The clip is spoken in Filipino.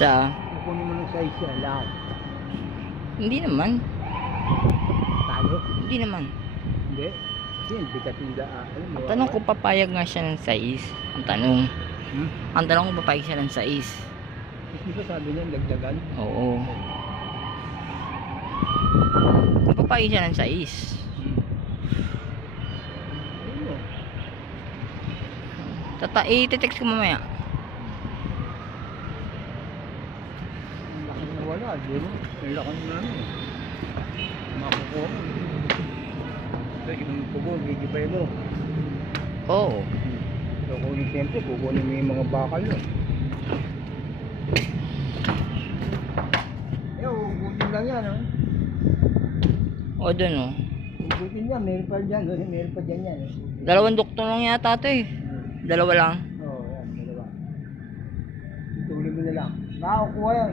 Sa Kukunin mo ng size yan, lahat. hindi naman. Talo? Hindi naman. Hindi. Kasi yung bigat yung Ang tanong kung papayag nga siya ng size. Ang tanong. Hmm? Ang tanong kung papayag siya ng size. Di ba sabi niya, dagdagan? Oo. Kung papayag siya ng size. Ano? I-text ko mamaya. Ang laki na wala, di ba? Ang laki na namin eh. Makukuha mo. Ito, ibang pugo, gigipay mo. Oo. So, kunin siyempre, kukunin mo yung mga bakal yun. Ugutin lang yan, oh. O dun o. Ugutin yan, meron pa dyan, meron pa dyan yan. Eh. Dalawang doktor lang yata ito eh. Dalawa lang. Oo, yan, dalawa. Ituloy mo na lang. Nakakuha yan,